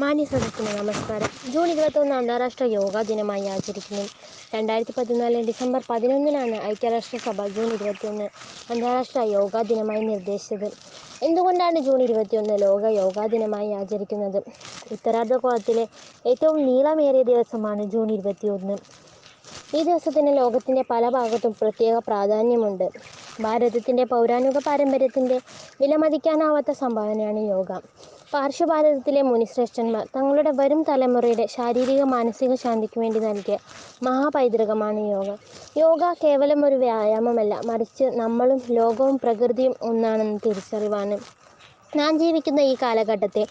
മാന്യസദസ്സിന് നമസ്കാരം. ജൂൺ 21 അന്താരാഷ്ട്ര യോഗാ ദിനമായി ആചരിക്കുന്നു. 2014 ഡിസംബർ 11 ഐക്യരാഷ്ട്രസഭ ജൂൺ 21 അന്താരാഷ്ട്ര യോഗാ ദിനമായി നിർദ്ദേശിച്ചത്. എന്തുകൊണ്ടാണ് ജൂൺ 21 ലോക യോഗാ ദിനമായി ആചരിക്കുന്നത്? ഉത്തരാർദ്ധഗോളത്തിലെ ഏറ്റവും നീളമേറിയ ദിവസമാണ് ജൂൺ 21. ഈ ദിവസത്തിന് ലോകത്തിൻ്റെ പല ഭാഗത്തും പ്രത്യേക പ്രാധാന്യമുണ്ട്. ഭാരതത്തിൻ്റെ പൗരാണിക പാരമ്പര്യത്തിൻ്റെ വിലമതിക്കാനാവാത്ത സംഭാവനയാണ് യോഗ. പാർശ്വഭാരതത്തിലെ മുനിശ്രേഷ്ഠന്മാർ തങ്ങളുടെ വരും തലമുറയുടെ ശാരീരിക മാനസിക ശാന്തിക്ക് വേണ്ടി നൽകിയ മഹാപൈതൃകമാണ് യോഗ. യോഗ കേവലം ഒരു വ്യായാമമല്ല, മറിച്ച് നമ്മളും ലോകവും പ്രകൃതിയും ഒന്നാണെന്ന തിരിച്ചറിവാണ്. നാം ജീവിക്കുന്ന ഈ കാലഘട്ടത്തെ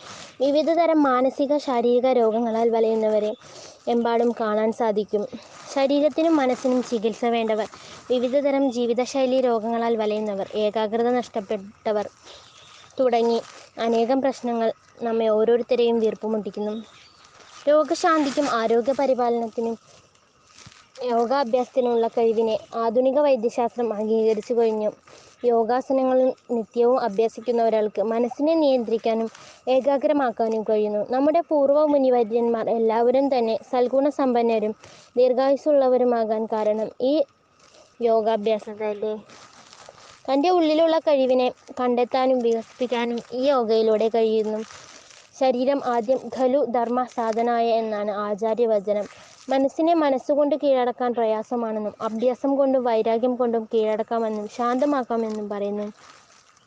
വിവിധതരം മാനസിക ശാരീരിക രോഗങ്ങളാൽ വലയുന്നവരെ എമ്പാടും കാണാൻ സാധിക്കും. ശരീരത്തിനും മനസ്സിനും ചികിത്സ വേണ്ടവർ, വിവിധതരം ജീവിതശൈലി രോഗങ്ങളാൽ വലയുന്നവർ, ഏകാഗ്രത നഷ്ടപ്പെട്ടവർ തുടങ്ങി അനേകം പ്രശ്നങ്ങൾ നമ്മെ ഓരോരുത്തരെയും വീർപ്പുമുട്ടിക്കുന്നു. രോഗശാന്തിക്കും ആരോഗ്യ പരിപാലനത്തിനും യോഗാഭ്യാസത്തിനുള്ള കഴിവിനെ ആധുനിക വൈദ്യശാസ്ത്രം അംഗീകരിച്ചു കഴിഞ്ഞു. യോഗാസനങ്ങളും നിത്യവും അഭ്യസിക്കുന്ന ഒരാൾക്ക് മനസ്സിനെ നിയന്ത്രിക്കാനും ഏകാഗ്രമാക്കാനും കഴിയുന്നു. നമ്മുടെ പൂർവ്വ മുനിവര്യന്മാർ എല്ലാവരും തന്നെ സൽഗുണസമ്പന്നരും ദീർഘായുസ്സുള്ളവരുമാകാൻ കാരണം ഈ യോഗാഭ്യാസത്തിൻ്റെ തൻ്റെ ഉള്ളിലുള്ള കഴിവിനെ കണ്ടെത്താനും വികസിപ്പിക്കാനും ഈ യോഗയിലൂടെ കഴിയുന്നു. ശരീരം ആദ്യം ഖലു ധർമ്മ സാധനായ എന്നാണ് ആചാര്യവചനം. മനസ്സിനെ മനസ്സുകൊണ്ട് കീഴടക്കാൻ പ്രയാസമാണെന്നും അഭ്യാസം കൊണ്ടും വൈരാഗ്യം കൊണ്ടും കീഴടക്കാമെന്നും ശാന്തമാക്കാമെന്നും പറയുന്നു.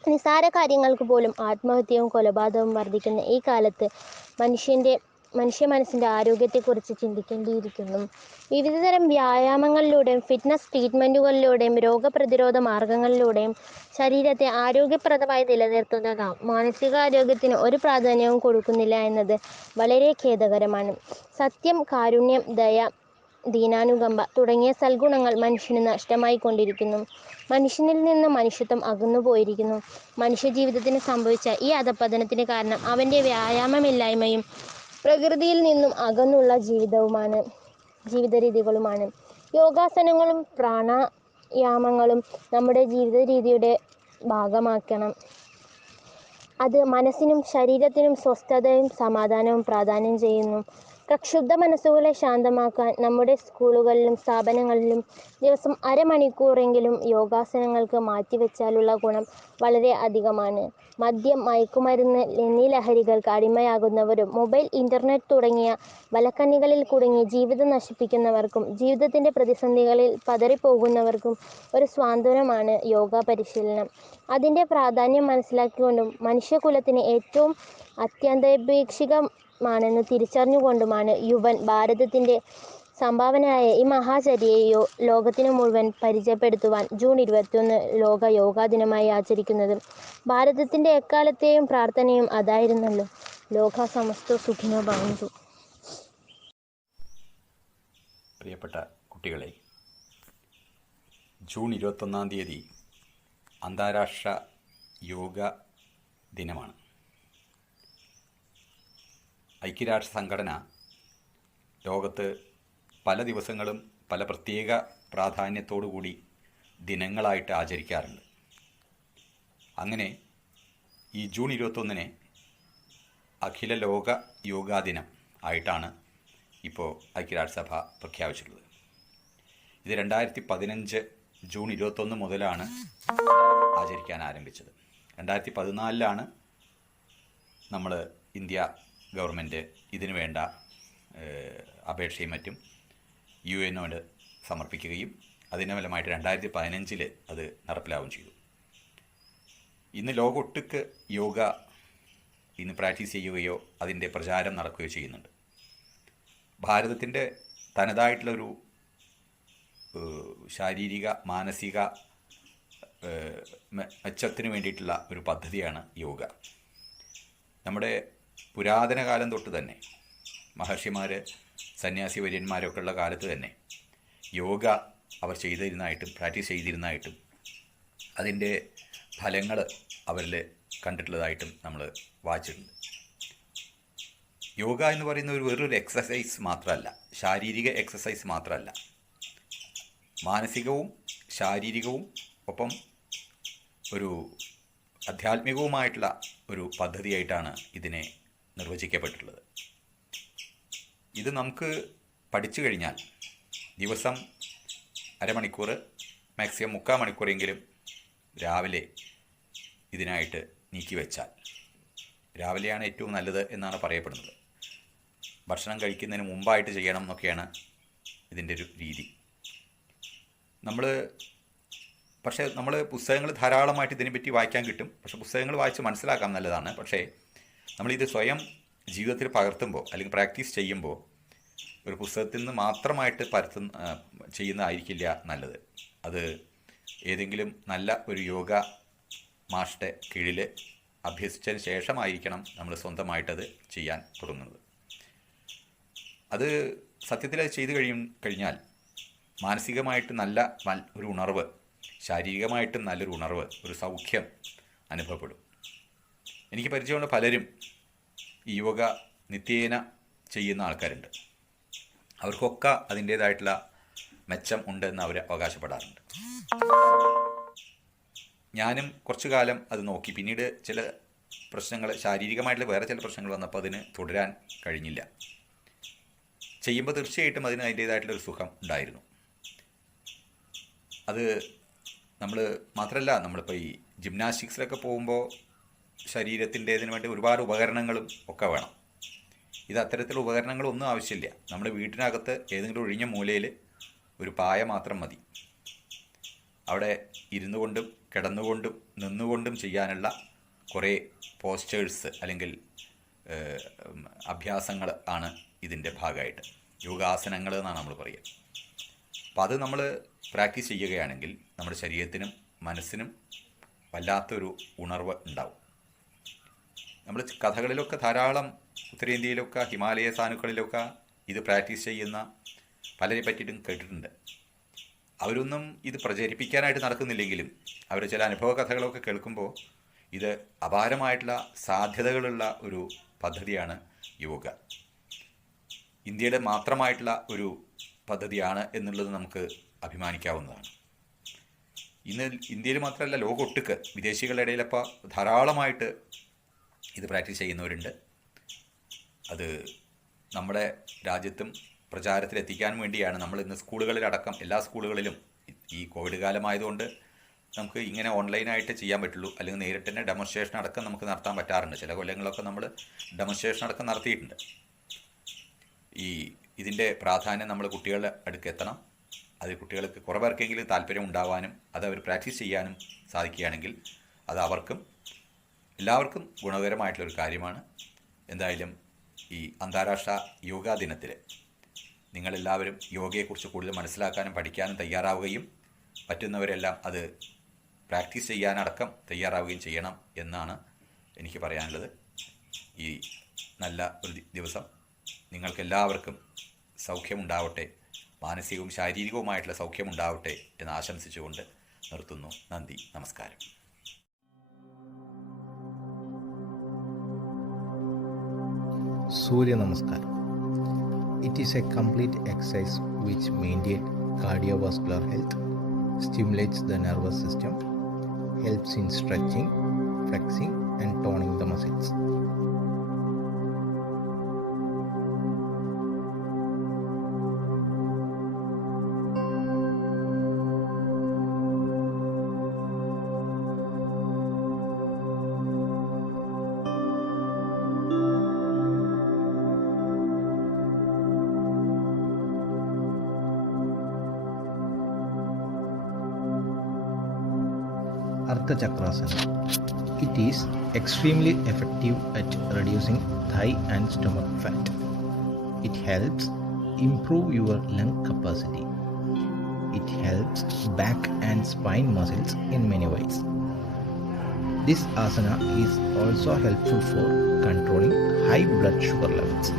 നിസ്സാര കാര്യങ്ങൾക്ക് പോലും ആത്മഹത്യയും കൊലപാതകവും വർദ്ധിക്കുന്ന ഈ കാലത്ത് മനുഷ്യ മനസ്സിൻ്റെ ആരോഗ്യത്തെക്കുറിച്ച് ചിന്തിക്കേണ്ടിയിരിക്കുന്നു. വിവിധതരം വ്യായാമങ്ങളിലൂടെയും ഫിറ്റ്നസ് ട്രീറ്റ്മെൻറ്റുകളിലൂടെയും രോഗപ്രതിരോധ മാർഗങ്ങളിലൂടെയും ശരീരത്തെ ആരോഗ്യപ്രദമായി നിലനിർത്തുന്ന നാം മാനസികാരോഗ്യത്തിന് ഒരു പ്രാധാന്യവും കൊടുക്കുന്നില്ല എന്നത് വളരെ ഖേദകരമാണ്. സത്യം, കാരുണ്യം, ദയ, ദീനാനുകമ്പ തുടങ്ങിയ സൽഗുണങ്ങൾ മനുഷ്യന് നഷ്ടമായി കൊണ്ടിരിക്കുന്നു. മനുഷ്യനിൽ നിന്ന് മനുഷ്യത്വം അകന്നുപോയിരിക്കുന്നു. മനുഷ്യജീവിതത്തിന് സംഭവിച്ച ഈ അധഃപതനത്തിന് കാരണം അവൻ്റെ വ്യായാമമില്ലായ്മയും പ്രകൃതിയിൽ നിന്നും അകന്നുള്ള ജീവിത രീതികളുമാണ്. യോഗാസനങ്ങളും പ്രാണായാമങ്ങളും നമ്മുടെ ജീവിത രീതിയുടെ ഭാഗമാക്കണം. അത് മനസ്സിനും ശരീരത്തിനും സ്വസ്ഥതയും സമാധാനവും പ്രദാനം ചെയ്യുന്നു. പ്രക്ഷുബ്ധ മനസ്സുകളെ ശാന്തമാക്കാൻ നമ്മുടെ സ്കൂളുകളിലും സ്ഥാപനങ്ങളിലും ദിവസം അരമണിക്കൂറെങ്കിലും യോഗാസനങ്ങൾക്ക് മാറ്റിവെച്ചാലുള്ള ഗുണം വളരെ അധികമാണ്. മദ്യം, മയക്കുമരുന്ന് എന്നീ ലഹരികൾക്ക് അടിമയാകുന്നവരും മൊബൈൽ, ഇൻ്റർനെറ്റ് തുടങ്ങിയ വലക്കണ്ണികളിൽ കുടുങ്ങി ജീവിതം നശിപ്പിക്കുന്നവർക്കും ജീവിതത്തിൻ്റെ പ്രതിസന്ധികളിൽ പതറിപ്പോകുന്നവർക്കും ഒരു സാന്ത്വനമാണ് യോഗാ പരിശീലനം. അതിൻ്റെ പ്രാധാന്യം മനസ്സിലാക്കിക്കൊണ്ടും മനുഷ്യകുലത്തിന് ഏറ്റവും അത്യന്താപേക്ഷിതമാണെന്ന് തിരിച്ചറിഞ്ഞുകൊണ്ടുമാണ് യുവൻ ഭാരതത്തിൻ്റെ സംഭാവനയായ ഈ മഹാചര്യയെ ലോകത്തിനു മുഴുവൻ പരിചയപ്പെടുത്തുവാൻ ജൂൺ 21 ലോക യോഗാ ദിനമായി ആചരിക്കുന്നത്. ഭാരതത്തിൻ്റെ എക്കാലത്തെയും പ്രാർത്ഥനയും അതായിരുന്നല്ലോ, ലോക സമസ്ത സുഖിനോ ഭവന്തു. പ്രിയപ്പെട്ട കുട്ടികളെ, ജൂൺ 21 അന്താരാഷ്ട്ര യോഗ ദിനമാണ്. ഐക്യരാഷ്ട്ര സംഘടന ലോകത്ത് പല ദിവസങ്ങളും പല പ്രത്യേക പ്രാധാന്യത്തോടുകൂടി ദിനങ്ങളായിട്ട് ആചരിക്കാറുണ്ട്. അങ്ങനെ ഈ ജൂൺ 21 അഖില ലോക യോഗാ ദിനം ആയിട്ടാണ് ഇപ്പോൾ ഐക്യരാഷ്ട്രസഭ പ്രഖ്യാപിച്ചിട്ടുള്ളത്. ഇത് 2015 ജൂൺ 21 മുതലാണ് ആചരിക്കാൻ ആരംഭിച്ചത്. 2014 നമ്മൾ ഇന്ത്യ ഗവൺമെൻറ് ഇതിനു വേണ്ട അപേക്ഷയും മറ്റും UN സമർപ്പിക്കുകയും അതിന് ഫലമായിട്ട് 2015 അത് നടപ്പിലാവുകയും ചെയ്തു. ഇന്ന് ലോകമൊട്ടുക്ക് യോഗ ഇന്ന് പ്രാക്ടീസ് ചെയ്യുകയോ അതിൻ്റെ പ്രചാരം നടക്കുകയോ ചെയ്യുന്നുണ്ട്. ഭാരതത്തിൻ്റെ തനതായിട്ടുള്ളൊരു ശാരീരിക മാനസിക മെച്ചത്തിന് വേണ്ടിയിട്ടുള്ള ഒരു പദ്ധതിയാണ് യോഗ. നമ്മുടെ പുരാതന കാലം തൊട്ട് തന്നെ മഹർഷിമാർ, സന്യാസി വര്യന്മാരൊക്കെ ഉള്ള കാലത്ത് തന്നെ യോഗ അവർ ചെയ്തിരുന്നതായിട്ടും പ്രാക്ടീസ് ചെയ്തിരുന്നതായിട്ടും അതിൻ്റെ ഫലങ്ങൾ അവരിൽ കണ്ടിട്ടുള്ളതായിട്ടും നമ്മൾ വായിച്ചിട്ടുണ്ട്. യോഗ എന്ന് പറയുന്ന വെറൊരു എക്സസൈസ് മാത്രമല്ല, ശാരീരിക എക്സസൈസ് മാത്രമല്ല, മാനസികവും ശാരീരികവും ഒപ്പം ഒരു ആധ്യാത്മികവുമായിട്ടുള്ള ഒരു പദ്ധതിയായിട്ടാണ് ഇതിനെ നിർവചിക്കപ്പെട്ടിട്ടുള്ളത്. ഇത് നമുക്ക് പഠിച്ചു കഴിഞ്ഞാൽ ദിവസം അരമണിക്കൂർ, മാക്സിമം 3/4 മണിക്കൂറെങ്കിലും രാവിലെ ഇതിനായിട്ട് നീക്കി വെച്ചാൽ, രാവിലെയാണ് ഏറ്റവും നല്ലത് എന്നാണ് പറയപ്പെടുന്നത്. ഭക്ഷണം കഴിക്കുന്നതിന് മുമ്പായിട്ട് ചെയ്യണം എന്നൊക്കെയാണ് ഇതിൻ്റെ ഒരു രീതി. പക്ഷേ നമ്മൾ പുസ്തകങ്ങൾ ധാരാളമായിട്ട് ഇതിനെപ്പറ്റി വായിക്കാൻ കിട്ടും. പക്ഷേ പുസ്തകങ്ങൾ വായിച്ച് മനസ്സിലാക്കാൻ നല്ലതാണ്. പക്ഷേ നമ്മളിത് സ്വയം ജീവിതത്തിൽ പകർത്തുമ്പോൾ അല്ലെങ്കിൽ പ്രാക്ടീസ് ചെയ്യുമ്പോൾ ഒരു പുസ്തകത്തിൽ നിന്ന് മാത്രമായിട്ട് ചെയ്യുന്നതായിരിക്കില്ല നല്ലത്. അത് ഏതെങ്കിലും നല്ല ഒരു യോഗ മാസ്റ്ററുടെ കീഴിൽ അഭ്യസിച്ചതിന് ശേഷമായിരിക്കണം നമ്മൾ സ്വന്തമായിട്ടത് ചെയ്യാൻ തുടങ്ങുന്നത്. അത് സത്യത്തിൽ അത് ചെയ്തു കഴിഞ്ഞാൽ മാനസികമായിട്ട് നല്ല ഒരു ഉണർവ്, ശാരീരികമായിട്ടും നല്ലൊരു ഉണർവ്, ഒരു സൗഖ്യം അനുഭവപ്പെടും. എനിക്ക് പരിചയമുള്ള പലരും ഈ യോഗ നിത്യേന ചെയ്യുന്ന ആൾക്കാരുണ്ട്. അവർക്കൊക്കെ അതിൻ്റേതായിട്ടുള്ള മെച്ചം ഉണ്ടെന്ന് അവർ അവകാശപ്പെടാറുണ്ട്. ഞാനും കുറച്ചു കാലം അത് നോക്കി. പിന്നീട് ചില പ്രശ്നങ്ങൾ, ശാരീരികമായിട്ടുള്ള വേറെ ചില പ്രശ്നങ്ങൾ വന്നപ്പോൾ അതിന് തുടരാൻ കഴിഞ്ഞില്ല. ചെയ്യുമ്പോൾ തീർച്ചയായിട്ടും അതിന് അതിൻ്റേതായിട്ടുള്ളൊരു സുഖം ഉണ്ടായിരുന്നു. അത് നമ്മൾ മാത്രമല്ല, നമ്മളിപ്പോൾ ഈ ജിംനാസ്റ്റിക്സിലൊക്കെ പോകുമ്പോൾ ശരീരത്തിൻ്റേതിന് വേണ്ടി ഒരുപാട് ഉപകരണങ്ങളും ഒക്കെ വേണം. ഇത് അത്തരത്തിലുള്ള ഉപകരണങ്ങളൊന്നും ആവശ്യമില്ല. നമ്മുടെ വീട്ടിനകത്ത് ഏതെങ്കിലും ഒഴിഞ്ഞ മൂലയിൽ ഒരു പായ മാത്രം മതി. അവിടെ ഇരുന്നു കൊണ്ടും കിടന്നുകൊണ്ടും നിന്നുകൊണ്ടും ചെയ്യാനുള്ള കുറേ പോസ്റ്റേഴ്സ് അല്ലെങ്കിൽ അഭ്യാസങ്ങൾ ആണ് ഇതിൻ്റെ ഭാഗമായിട്ട്. യോഗാസനങ്ങൾ എന്നാണ് നമ്മൾ പറയുക. അപ്പോൾ അത് നമ്മൾ പ്രാക്ടീസ് ചെയ്യുകയാണെങ്കിൽ നമ്മുടെ ശരീരത്തിനും മനസ്സിനും വല്ലാത്തൊരു ഉണർവ് ഉണ്ടാവും. നമ്മൾ കഥകളിലൊക്കെ ധാരാളം, ഉത്തരേന്ത്യയിലൊക്കെ ഹിമാലയ സാനുക്കളിലൊക്കെ ഇത് പ്രാക്ടീസ് ചെയ്യുന്ന പലരെ പറ്റിയിട്ടും കേട്ടിട്ടുണ്ട്. അവരൊന്നും ഇത് പ്രചരിപ്പിക്കാനായിട്ട് നടക്കുന്നില്ലെങ്കിലും അവർ ചില അനുഭവ കഥകളൊക്കെ കേൾക്കുമ്പോൾ ഇത് അപാരമായിട്ടുള്ള സാധ്യതകളുള്ള ഒരു പദ്ധതിയാണ് യോഗ. ഇന്ത്യയുടെ മാത്രമായിട്ടുള്ള ഒരു പദ്ധതിയാണ് എന്നുള്ളത് നമുക്ക് അഭിമാനിക്കാവുന്നതാണ്. ഇന്ന് ഇന്ത്യയിൽ മാത്രമല്ല, ലോകമൊട്ടുക്ക് വിദേശികളുടെ ഇടയിലപ്പോൾ ധാരാളമായിട്ട് ഇത് പ്രാക്ടീസ് ചെയ്യുന്നവരുണ്ട്. അത് നമ്മുടെ രാജ്യത്തും പ്രചാരത്തിലെത്തിക്കാൻ വേണ്ടിയാണ് നമ്മൾ ഇന്ന് സ്കൂളുകളിലടക്കം, എല്ലാ സ്കൂളുകളിലും ഈ കോവിഡ് കാലമായതുകൊണ്ട് നമുക്ക് ഇങ്ങനെ ഓൺലൈനായിട്ട് ചെയ്യാൻ പറ്റുള്ളൂ. അല്ലെങ്കിൽ നേരിട്ട് തന്നെ ഡെമോൺസ്ട്രേഷൻ അടക്കം നമുക്ക് നടത്താൻ പറ്റാറുണ്ട്. ചില കൊല്ലങ്ങളൊക്കെ നമ്മൾ ഡെമോൺസ്ട്രേഷൻ അടക്കം നടത്തിയിട്ടുണ്ട്. ഇതിൻ്റെ പ്രാധാന്യം നമ്മൾ കുട്ടികളുടെ അടുക്ക് എത്തണം. അത് കുട്ടികൾക്ക് കുറേ പേർക്കെങ്കിലും താല്പര്യം ഉണ്ടാവാനും അത് അവർ പ്രാക്ടീസ് ചെയ്യാനും സാധിക്കുകയാണെങ്കിൽ അത് എല്ലാവർക്കും ഗുണകരമായിട്ടുള്ളൊരു കാര്യമാണ്. എന്തായാലും ഈ അന്താരാഷ്ട്ര യോഗാ ദിനത്തിൽ നിങ്ങളെല്ലാവരും യോഗയെക്കുറിച്ച് കൂടുതൽ മനസ്സിലാക്കാനും പഠിക്കാനും തയ്യാറാവുകയും പറ്റുന്നവരെല്ലാം അത് പ്രാക്ടീസ് ചെയ്യാനടക്കം തയ്യാറാവുകയും ചെയ്യണം എന്നാണ് എനിക്ക് പറയാനുള്ളത്. ഈ നല്ല ഒരു ദിവസം നിങ്ങൾക്കെല്ലാവർക്കും സൗഖ്യമുണ്ടാവട്ടെ, മാനസികവും ശാരീരികവുമായിട്ടുള്ള സൗഖ്യമുണ്ടാവട്ടെ എന്ന് ആശംസിച്ചുകൊണ്ട് നിർത്തുന്നു. നന്ദി, നമസ്കാരം. Surya Namaskar. It is a complete exercise which maintains cardiovascular health, stimulates the nervous system, helps in stretching, flexing and toning the muscles. Ardha Chakrasana. It is extremely effective at reducing thigh and stomach fat. It helps improve your lung capacity. It helps back and spine muscles in many ways. This asana is also helpful for controlling high blood sugar levels.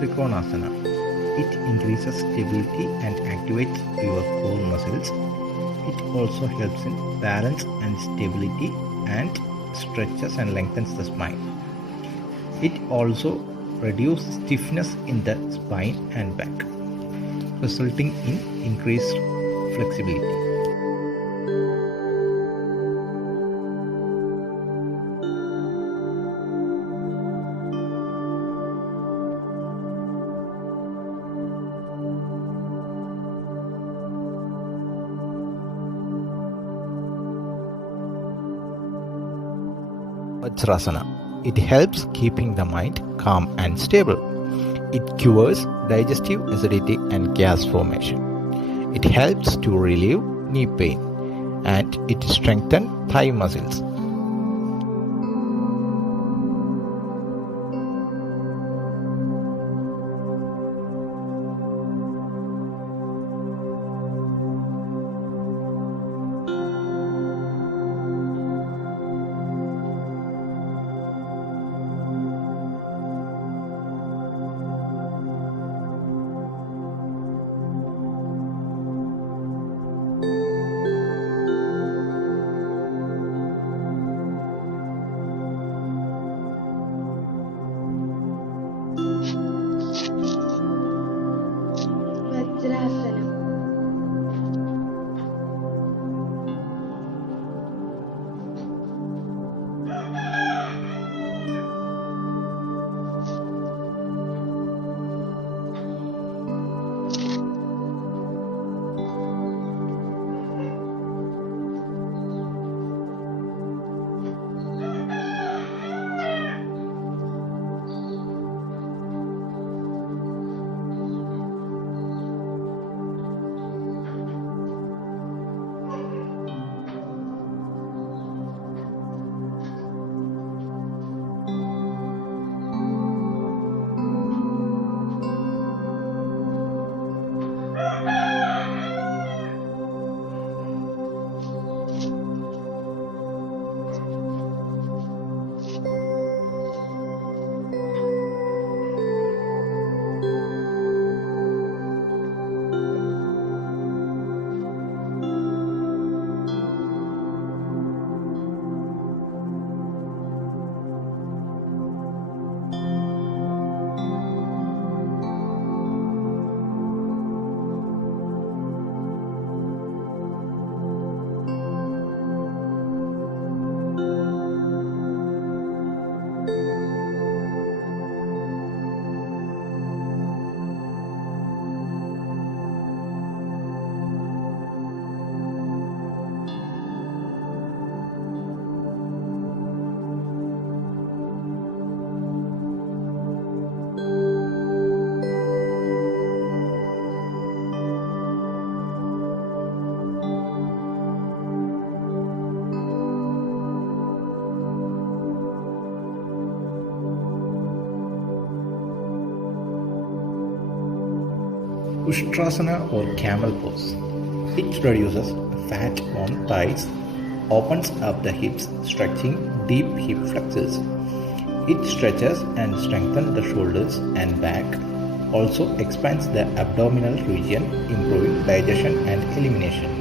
Trikonasana. It increases stability and activates your core muscles. It also helps in balance and stability and stretches and lengthens the spine. It also reduces stiffness in the spine and back, resulting in increased flexibility. Vajrasana. It helps keeping the mind calm and stable. It cures digestive acidity and gas formation. It helps to relieve knee pain and it strengthens thigh muscles. വജ്രാസനം. Ustrasana or camel pose. It reduces fat on thighs, opens up the hips, stretching deep hip flexors. It stretches and strengthens the shoulders and back, also expands the abdominal region, improving digestion and elimination.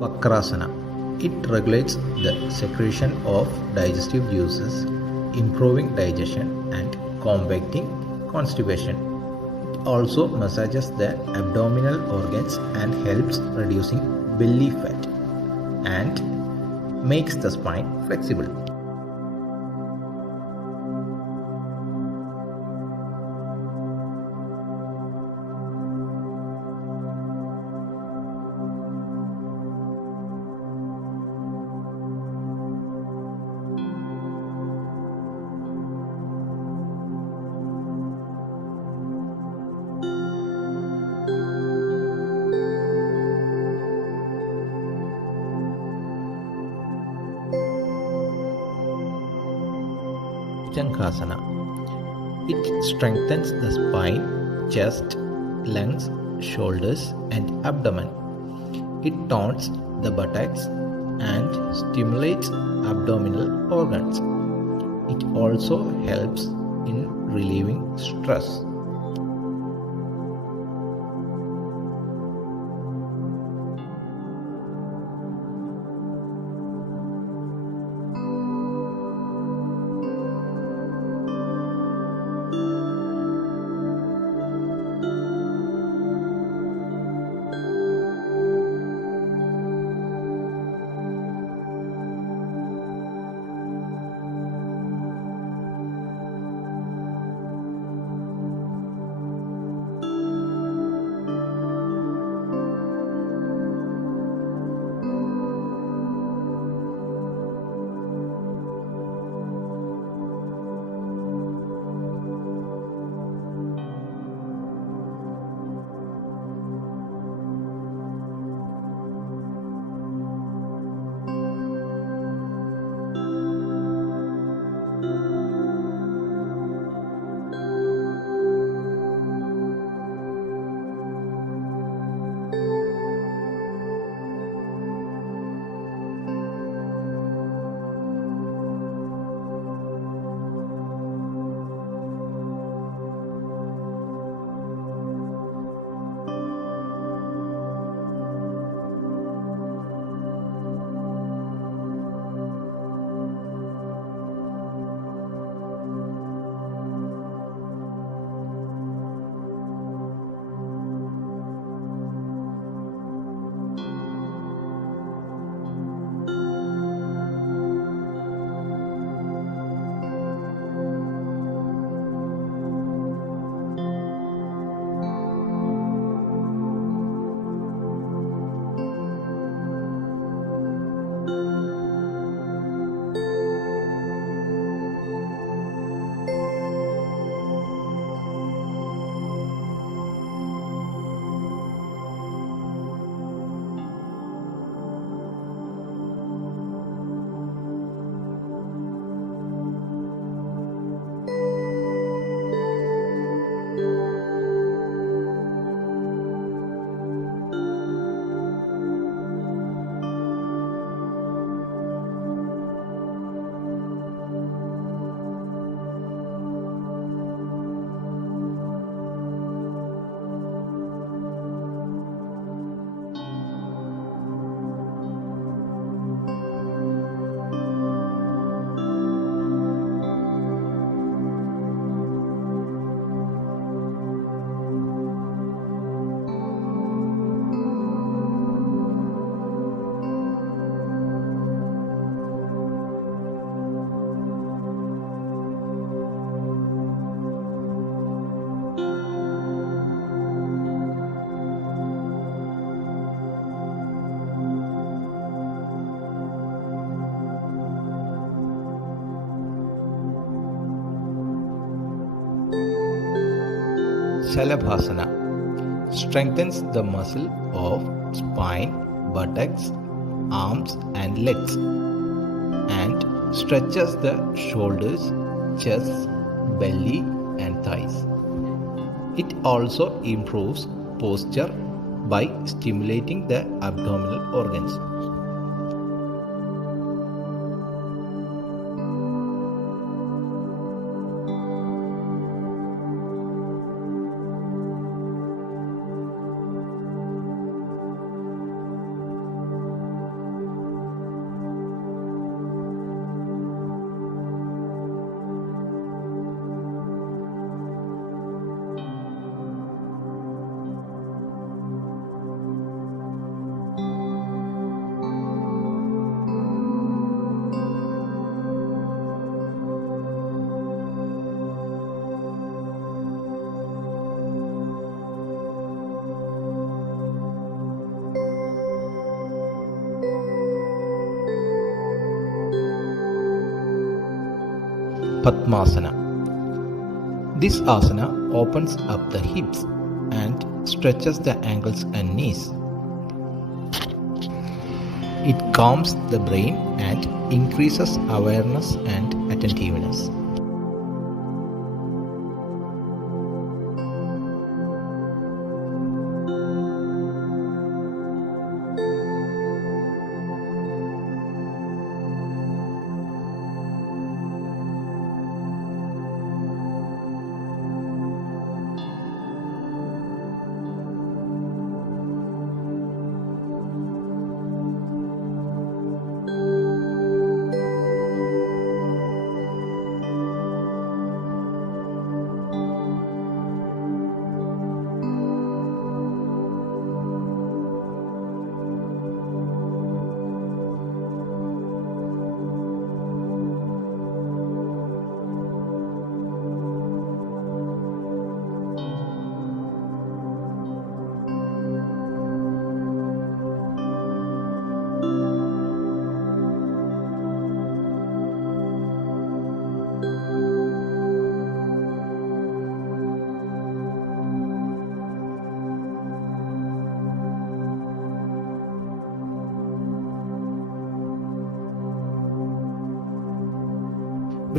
Vakrasana. It regulates the secretion of digestive juices, improving digestion and combating constipation. It also massages the abdominal organs and helps reducing belly fat and makes the spine flexible. Bhujangasana. It strengthens the spine, chest, lungs, shoulders, and abdomen. It tones the buttocks and stimulates abdominal organs. It also helps in relieving stress. Shalabhasana strengthens the muscle of spine, buttocks, arms and legs and stretches the shoulders, chest, belly and thighs. It also improves posture by stimulating the abdominal organs. Padmasana. This asana opens up the hips and stretches the ankles and knees. It calms the brain and increases awareness and attentiveness.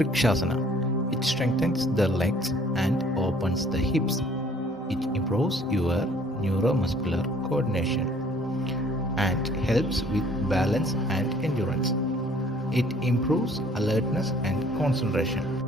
Vrikshasana. It strengthens the legs and opens the hips. It improves your neuromuscular coordination and helps with balance and endurance. It improves alertness and concentration.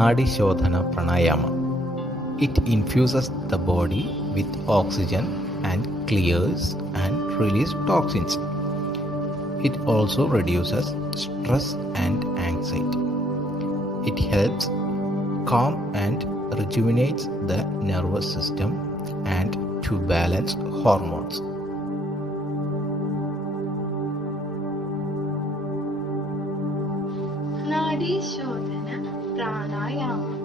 Nadi Shodhana Pranayama. It infuses the body with oxygen and clears and releases toxins. It also reduces stress and anxiety. It helps calm and rejuvenates the nervous system and to balance hormones. നാഡീ ശോധന പ്രാണായാമം.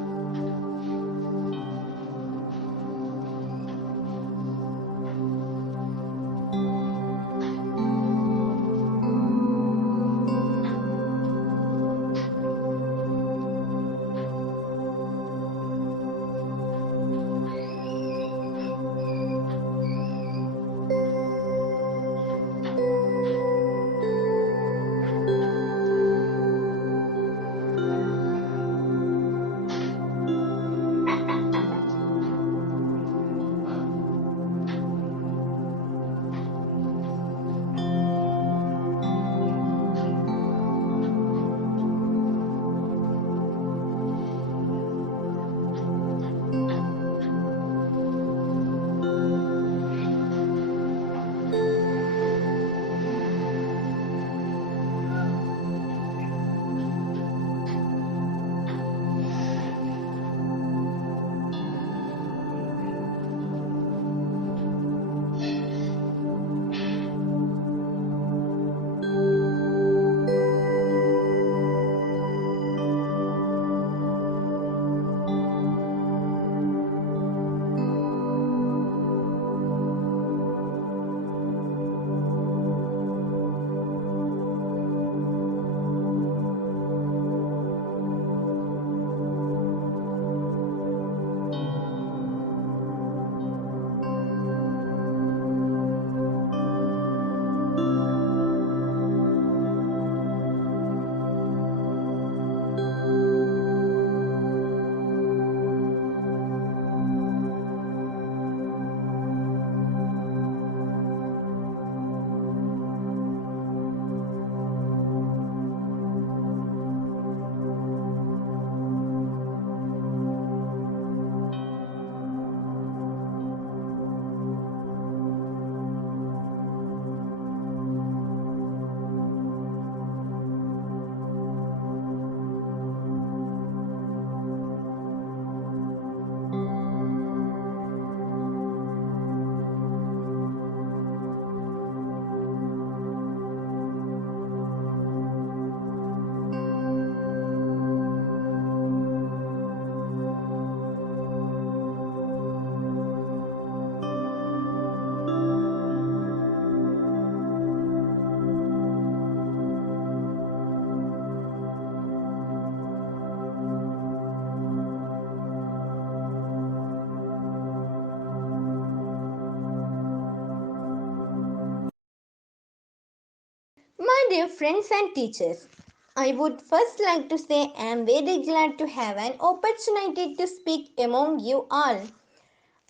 My dear friends and teachers, I would first like to say I am very glad to have an opportunity to speak among you all.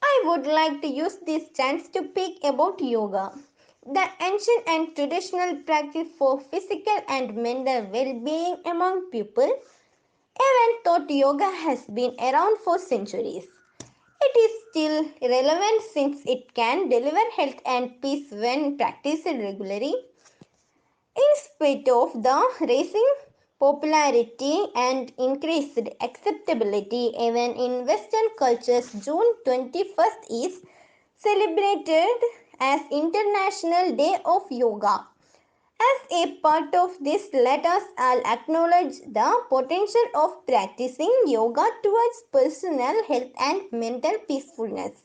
I would like to use this chance to speak about yoga, the ancient and traditional practice for physical and mental well-being among people. Even though yoga has been around for centuries, it is still relevant since it can deliver health and peace when practiced regularly. In spite of the rising popularity and increased acceptability, even in Western cultures, June 21st is celebrated as International Day of Yoga. As a part of this, let us all acknowledge the potential of practicing yoga towards personal health and mental peacefulness.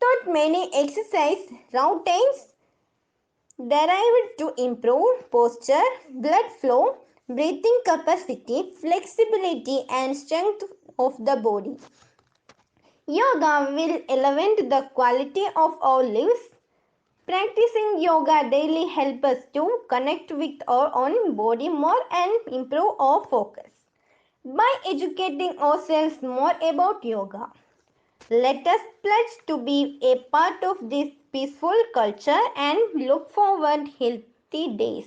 Not many exercise routines derived to improve posture, blood flow, breathing capacity, flexibility, and strength of the body. Yoga will elevate the quality of our lives. Practicing yoga daily helps us to connect with our own body more and improve our focus. By educating ourselves more about yoga, let us pledge to be a part of this peaceful culture and look forward healthy days.